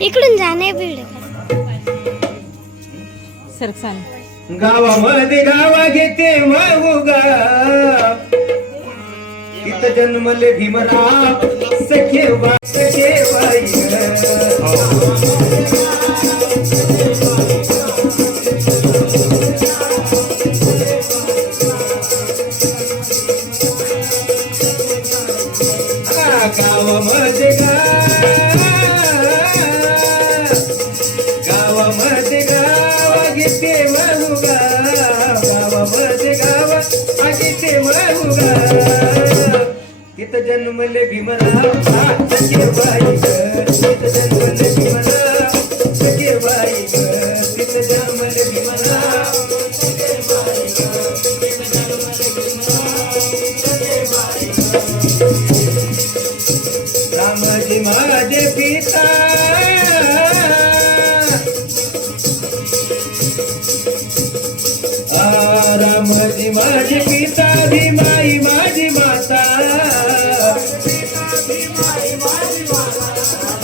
इकडून जाणे सरकसान गावामध्ये गावा घेते तिथं जन्मले भीमराव सखे बा सखे जन्मले भीमराव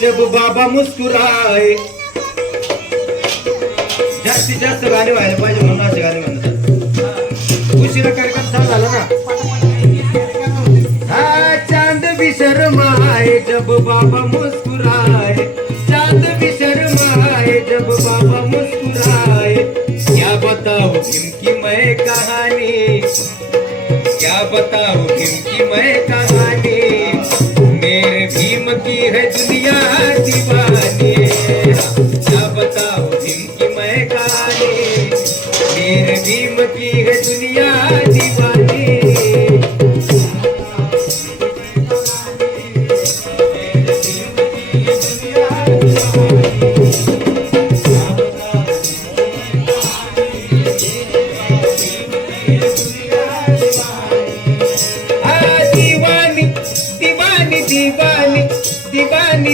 जब बाबा मुस्कुराए जास्तीत जास्त गाणे व्हायला पाहिजे म्हणून असे गाणे म्हणतात. उशिरा कार्यक्रम झाला ना? भी शर्माए जब बाबा मुस्कुराए। चाँद भी शर्माए जब बाबा मुस्कुराए। क्या बताओ इनकी मैं कहानी? क्या बताओ इनकी मैं कहानी? मेरे भीम की है दुनिया दीवानी।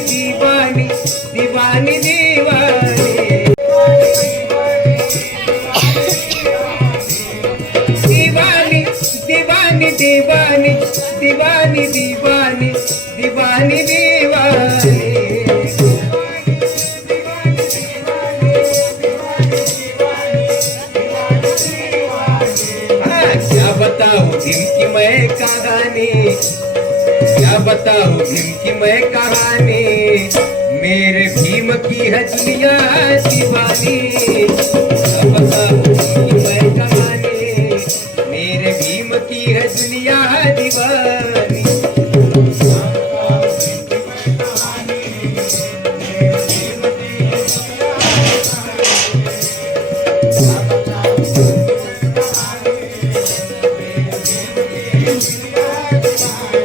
दिवाणी दिवाणी. देवाणी दिवाणी दिवाणी दिवाणी दिवाणी दिवाणी दिवाणी. देवाणी बताओ जिनकी मैं कहानी। क्या बताओ भीम की मैं कहानी, मेरे भीम की हजलिया शिवानी क्या बताओ भीम की मैं कहानी मेरे भीम की हजलिया दीवानी Thank you.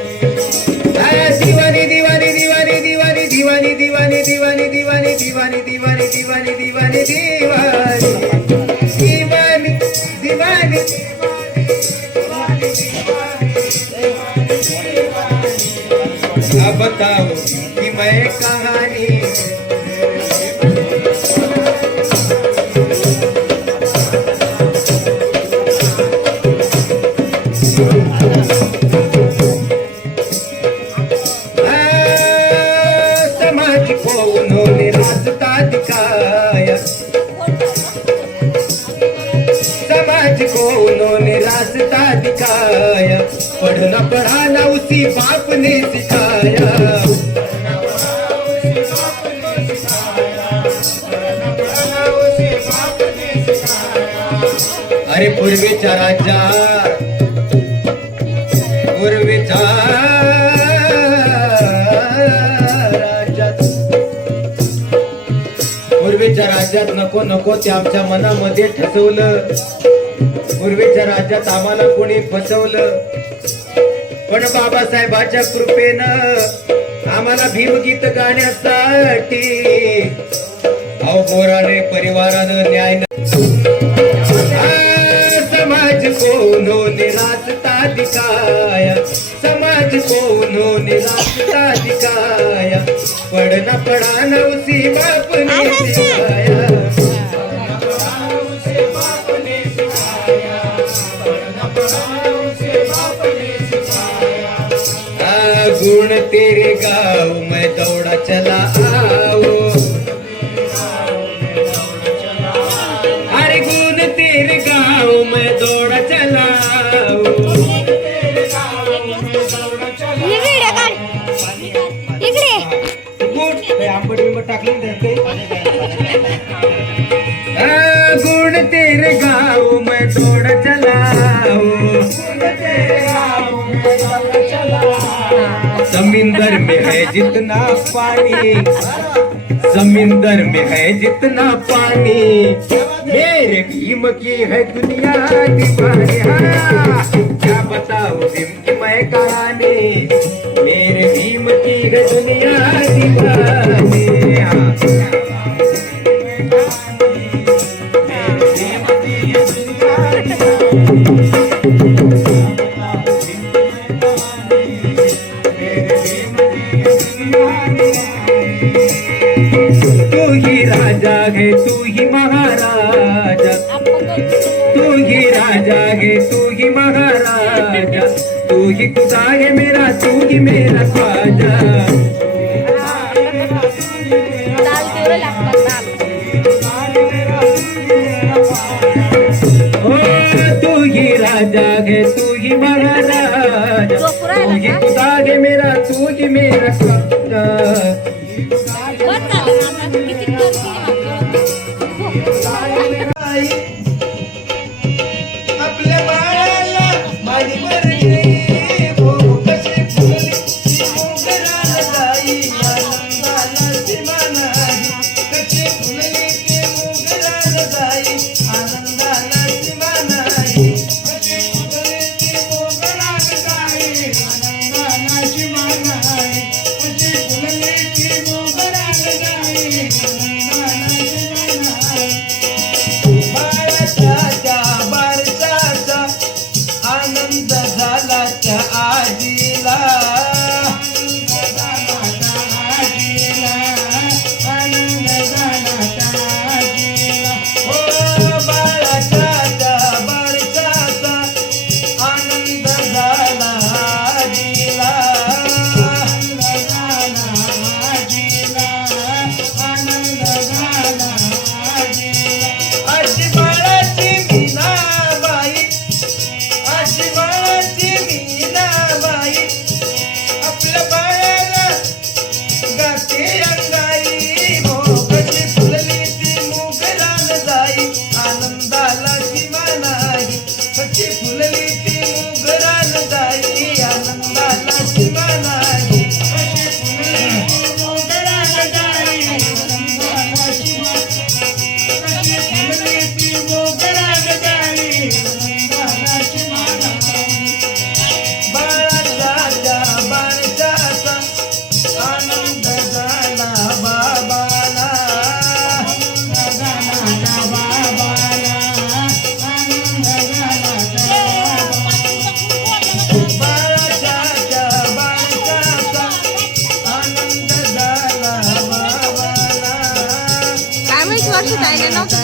कहानी समाज को उन्होंने रास्ता दिखाया। समाज को उन्होंने रास्ता दिखाया। पढ़ना पढ़ाना उसी बाप ने सिखाया। अरे पूर्वीचा राजा पूर्वीचा राज्यात पूर्वीच्या राज्यात नको नको ते आमच्या मनामध्ये ठसवलं. पूर्वीच्या राज्यात आम्हाला कोणी फसवलं. पण बाबासाहेबाच्या कृपेनं आम्हाला भीमगीत गाण्यासाठी अहो परिवारानं न्याय को निराशता दिखाया. समाज को निराशता दिखाया. पढ़ना पढ़ाना उसी बाप ने? सिखाया. गुण तेरे गाँव में दौड़ा चला आओ. में दौड़ा समिंदर में है जितना पानी समिंदर में है जितना पानी। मेरे भीम की है दुनिया दीवानी हाँ, क्या बताओ भीम की मैं कहानी? तू ही राजा है तू ही महाराजा तू ही राजा है तू ही महाराजा तू ही खुदा है मेरा तू ही मेरा ख्वाजा तू ही राजा है तू ही महाराजा तू ही खुदा है मेरा तू ही मेरा ख्वाजा ಚಂದಲ bueno.